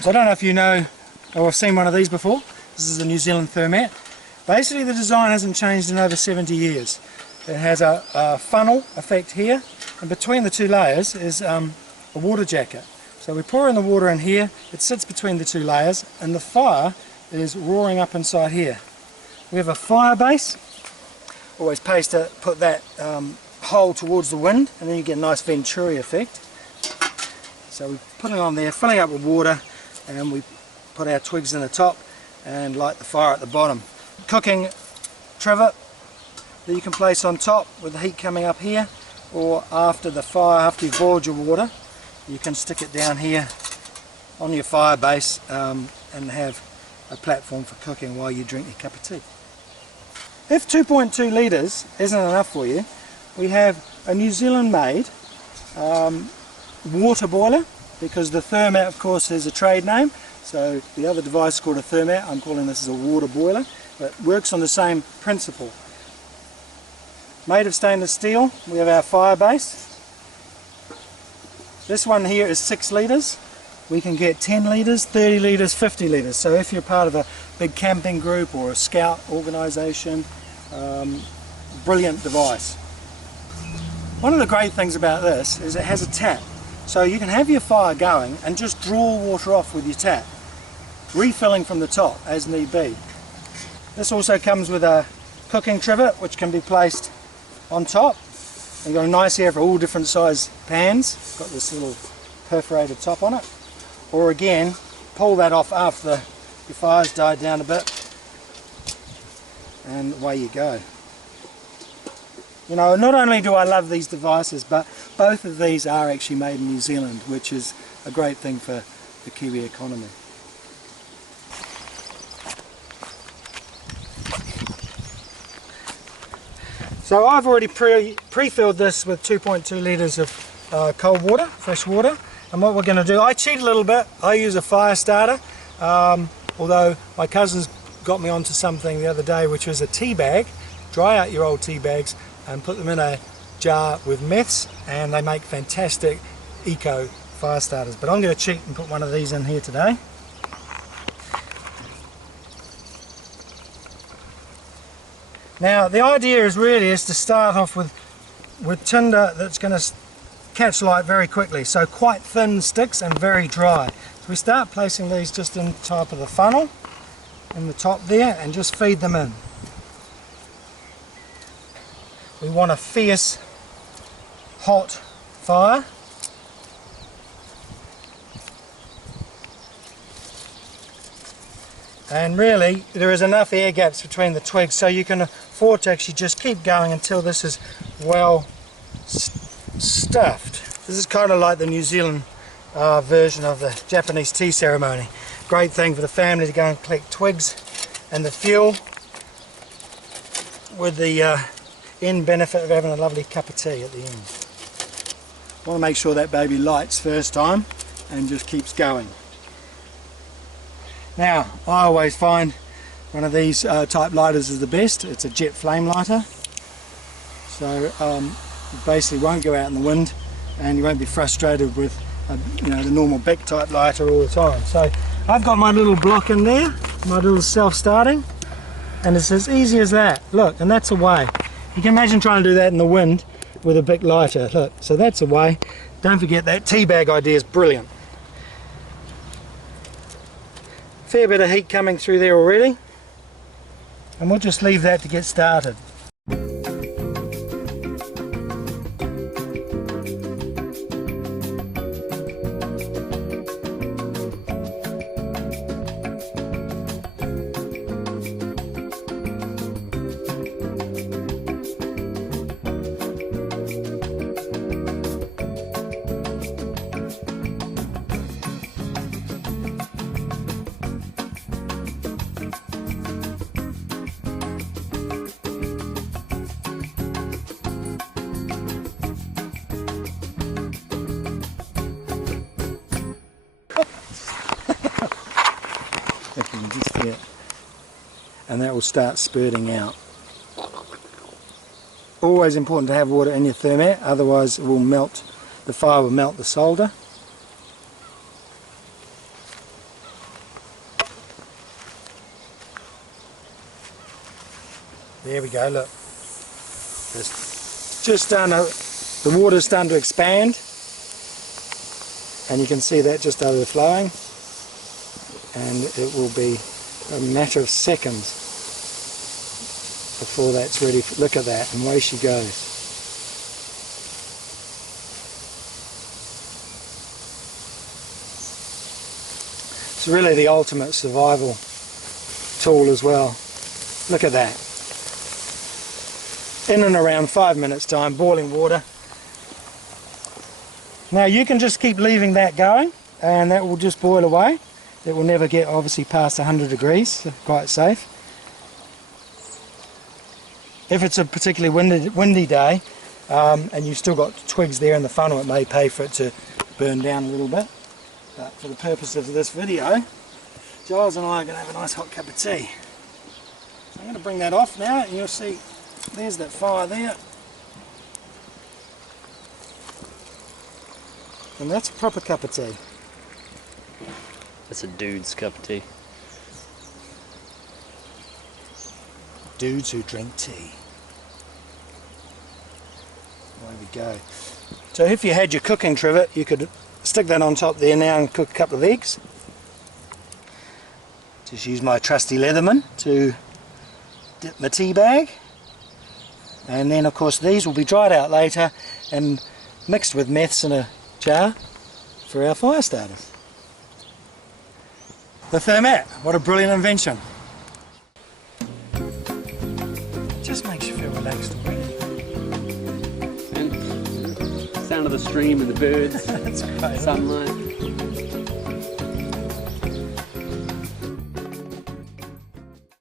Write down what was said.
So I don't know if you know or have seen one of these before. This is a New Zealand Thermette. Basically the design hasn't changed in over 70 years. It has a funnel effect here, and between the two layers is a water jacket. So we pour in the water in here, it sits between the two layers, and the fire is roaring up inside here. We have a fire base. Always pays to put that hole towards the wind, and then you get a nice Venturi effect. So we put it on there, filling up with water, and we put our twigs in the top and light the fire at the bottom. Cooking trivet that you can place on top with the heat coming up here, or after the fire, after you've boiled your water, you can stick it down here on your fire base and have a platform for cooking while you drink your cup of tea. If 2.2 litres isn't enough for you, we have a New Zealand made water boiler, because the Thermette of course is a trade name, so the other device is called a Thermette. I'm calling this as a water boiler, but it works on the same principle. Made of stainless steel. We have our fire base. This one here is 6 litres. We can get 10 litres, 30 litres, 50 litres. So if you're part of a big camping group or a scout organisation, brilliant device. One of the great things about this is it has a tap. So you can have your fire going and just draw water off with your tap, refilling from the top as need be. This also comes with a cooking trivet which can be placed on top. You've got a nice here for all different size pans. It's got this little perforated top on it. Or again, pull that off after your fire's died down a bit, and away you go. You know, not only do I love these devices, but both of these are actually made in New Zealand, which is a great thing for the Kiwi economy. So I've already pre-filled this with 2.2 litres of cold water, fresh water, and what we're going to do, I cheat a little bit, I use a fire starter, although my cousins got me onto something the other day which was a tea bag. Dry out your old tea bags and put them in a jar with meths, and they make fantastic eco fire starters. But I'm going to cheat and put one of these in here today. Now the idea is to start off with tinder that's going to catch light very quickly, so quite thin sticks and very dry. So we start placing these just in top of the funnel, in the top there, and just feed them in. We want a fierce, hot fire. And really, there is enough air gaps between the twigs so you can afford to actually just keep going until this is well stuffed. This is kind of like the New Zealand version of the Japanese tea ceremony. Great thing for the family to go and collect twigs and the fuel, with the end benefit of having a lovely cup of tea at the end. Want to make sure that baby lights first time and just keeps going. Now I always find one of these type lighters is the best. It's a jet flame lighter, so it basically won't go out in the wind and you won't be frustrated with the normal Bic type lighter all the time. So I've got my little block in there, my little self-starting, and it's as easy as that. Look, and that's away. You can imagine trying to do that in the wind with a Bic lighter. Look, so that's away. Don't forget that tea bag idea is brilliant. Fair bit of heat coming through there already, and we'll just leave that to get started. If you can just see it, and that will start spurting out. Always important to have water in your Thermette, otherwise it will melt the fire will melt the solder. There we go, look. It's just starting to, the water's starting to expand, and you can see that just overflowing, and it will be a matter of seconds before that's ready. Look at that, and away she goes. It's really the ultimate survival tool as well. Look at that. In and around 5 minutes time, boiling water. Now you can just keep leaving that going and that will just boil away. It will never get obviously past 100 degrees, so quite safe. If it's a particularly windy day and you've still got twigs there in the funnel, it may pay for it to burn down a little bit. But for the purpose of this video, Giles and I are going to have a nice hot cup of tea. So I'm going to bring that off now, and you'll see there's that fire there. And that's a proper cup of tea. That's a dude's cup of tea. Dudes who drink tea. There we go. So if you had your cooking trivet, you could stick that on top there now and cook a couple of eggs. Just use my trusty Leatherman to dip my tea bag. And then of course these will be dried out later and mixed with meths in a jar for our fire starters. The Thermette, what a brilliant invention. Just makes you feel relaxed already. And sound of the stream and the birds, That's great. sunlight.